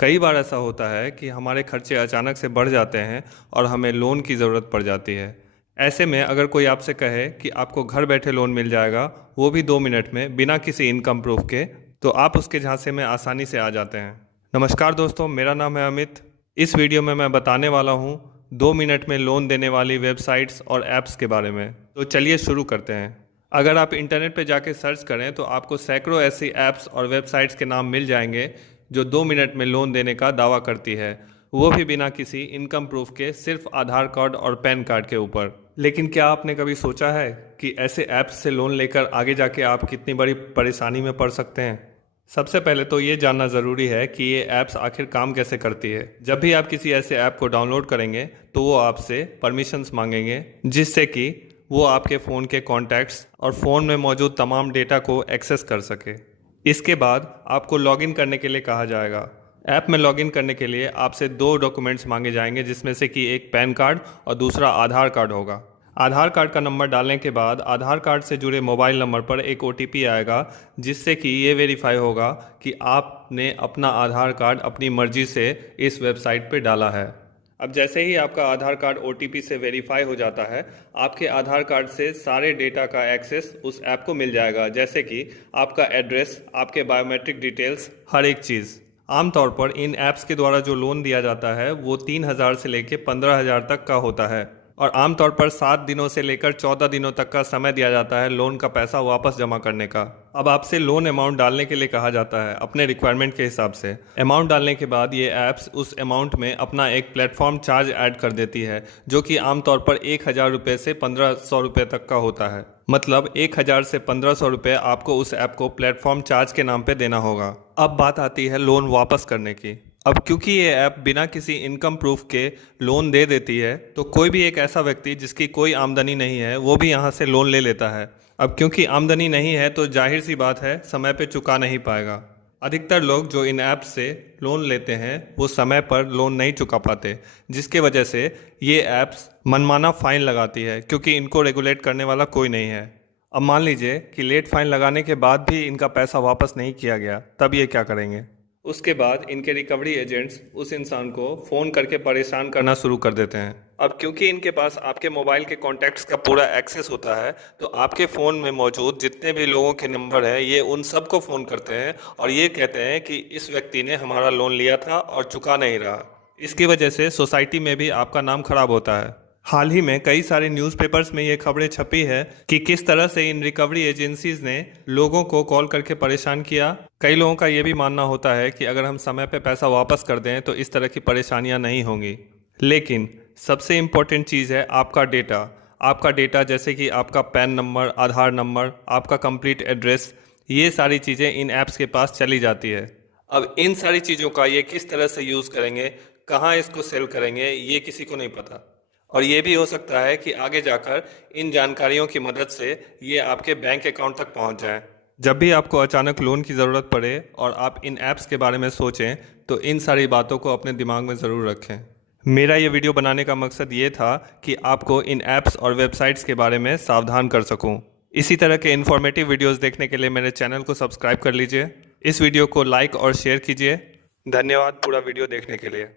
कई बार ऐसा होता है कि हमारे खर्चे अचानक से बढ़ जाते हैं और हमें लोन की ज़रूरत पड़ जाती है। ऐसे में अगर कोई आपसे कहे कि आपको घर बैठे लोन मिल जाएगा, वो भी 2 मिनट में, बिना किसी इनकम प्रूफ के, तो आप उसके झांसे में आसानी से आ जाते हैं। नमस्कार दोस्तों, मेरा नाम है अमित। इस वीडियो में मैं बताने वाला हूँ 2 मिनट में लोन देने वाली वेबसाइट्स और ऐप्स के बारे में। तो चलिए शुरू करते हैं। अगर आप इंटरनेट पर जाके सर्च करें तो आपको सैकड़ों ऐसी ऐप्स और वेबसाइट्स के नाम मिल जाएंगे जो 2 मिनट में लोन देने का दावा करती है, वो भी बिना किसी इनकम प्रूफ के, सिर्फ आधार कार्ड और पैन कार्ड के ऊपर। लेकिन क्या आपने कभी सोचा है कि ऐसे ऐप्स से लोन लेकर आगे जाके आप कितनी बड़ी परेशानी में पड़ सकते हैं? सबसे पहले तो ये जानना ज़रूरी है कि ये ऐप्स आखिर काम कैसे करती है। जब भी आप किसी ऐसे ऐप को डाउनलोड करेंगे तो वो आपसे परमिशंस मांगेंगे, जिससे कि वो आपके फ़ोन के कॉन्टैक्ट्स और फ़ोन में मौजूद तमाम डेटा को एक्सेस कर सके। इसके बाद आपको लॉगिन करने के लिए कहा जाएगा। ऐप में लॉगिन करने के लिए आपसे 2 डॉक्यूमेंट्स मांगे जाएंगे, जिसमें से कि एक पैन कार्ड और दूसरा आधार कार्ड होगा। आधार कार्ड का नंबर डालने के बाद आधार कार्ड से जुड़े मोबाइल नंबर पर एक OTP आएगा, जिससे कि ये वेरीफाई होगा कि आपने अपना आधार कार्ड अपनी मर्जी से इस वेबसाइट पर डाला है। अब जैसे ही आपका आधार कार्ड OTP से वेरीफाई हो जाता है, आपके आधार कार्ड से सारे डेटा का एक्सेस उस ऐप को मिल जाएगा, जैसे कि आपका एड्रेस, आपके बायोमेट्रिक डिटेल्स, हर एक चीज़। आमतौर पर इन ऐप्स के द्वारा जो लोन दिया जाता है वो 3,000 से लेकर 15,000 तक का होता है, और आमतौर पर 7 दिनों से लेकर 14 दिनों तक का समय दिया जाता है लोन का पैसा वापस जमा करने का। अब आपसे लोन अमाउंट डालने के लिए कहा जाता है अपने रिक्वायरमेंट के हिसाब से। अमाउंट डालने के बाद ये ऐप्स उस अमाउंट में अपना एक प्लेटफॉर्म चार्ज ऐड कर देती है, जो कि आमतौर पर 1,000 रुपये से 1,500 रुपये तक का होता है। मतलब 1,000 से 1,500 रुपये आपको उस ऐप को प्लेटफॉर्म चार्ज के नाम पे देना होगा। अब बात आती है लोन वापस करने की। अब क्योंकि ये ऐप बिना किसी इनकम प्रूफ के लोन दे देती है, तो कोई भी एक ऐसा व्यक्ति जिसकी कोई आमदनी नहीं है वो भी यहाँ से लोन ले लेता है। अब क्योंकि आमदनी नहीं है तो जाहिर सी बात है, समय पे चुका नहीं पाएगा। अधिकतर लोग जो इन ऐप से लोन लेते हैं वो समय पर लोन नहीं चुका पाते, जिसके वजह से ये ऐप्स मनमाना फ़ाइन लगाती है, क्योंकि इनको रेगुलेट करने वाला कोई नहीं है। अब मान लीजिए कि लेट फ़ाइन लगाने के बाद भी इनका पैसा वापस नहीं किया गया, तब ये क्या करेंगे? उसके बाद इनके रिकवरी एजेंट्स उस इंसान को फ़ोन करके परेशान करना शुरू कर देते हैं। अब क्योंकि इनके पास आपके मोबाइल के कॉन्टैक्ट्स का पूरा एक्सेस होता है, तो आपके फ़ोन में मौजूद जितने भी लोगों के नंबर हैं, ये उन सबको फ़ोन करते हैं और ये कहते हैं कि इस व्यक्ति ने हमारा लोन लिया था और चुका नहीं रहा। इसकी वजह से सोसाइटी में भी आपका नाम खराब होता है। हाल ही में कई सारे न्यूज़पेपर्स में ये खबरें छपी है कि किस तरह से इन रिकवरी एजेंसीज ने लोगों को कॉल करके परेशान किया। कई लोगों का ये भी मानना होता है कि अगर हम समय पे पैसा वापस कर दें तो इस तरह की परेशानियां नहीं होंगी। लेकिन सबसे इम्पोर्टेंट चीज़ है आपका डेटा। आपका डेटा, जैसे कि आपका पैन नंबर, आधार नंबर, आपका कंप्लीट एड्रेस, ये सारी चीज़ें इन ऐप्स के पास चली जाती है। अब इन सारी चीज़ों का ये किस तरह से यूज़ करेंगे, कहाँ इसको सेल करेंगे, ये किसी को नहीं पता। और ये भी हो सकता है कि आगे जाकर इन जानकारियों की मदद से ये आपके बैंक अकाउंट तक पहुंच जाए। जब भी आपको अचानक लोन की ज़रूरत पड़े और आप इन ऐप्स के बारे में सोचें, तो इन सारी बातों को अपने दिमाग में ज़रूर रखें। मेरा ये वीडियो बनाने का मकसद ये था कि आपको इन ऐप्स और वेबसाइट्स के बारे में सावधान कर सकूं। इसी तरह के इन्फॉर्मेटिव वीडियोस देखने के लिए मेरे चैनल को सब्सक्राइब कर लीजिए। इस वीडियो को लाइक और शेयर कीजिए। धन्यवाद पूरा वीडियो देखने के लिए।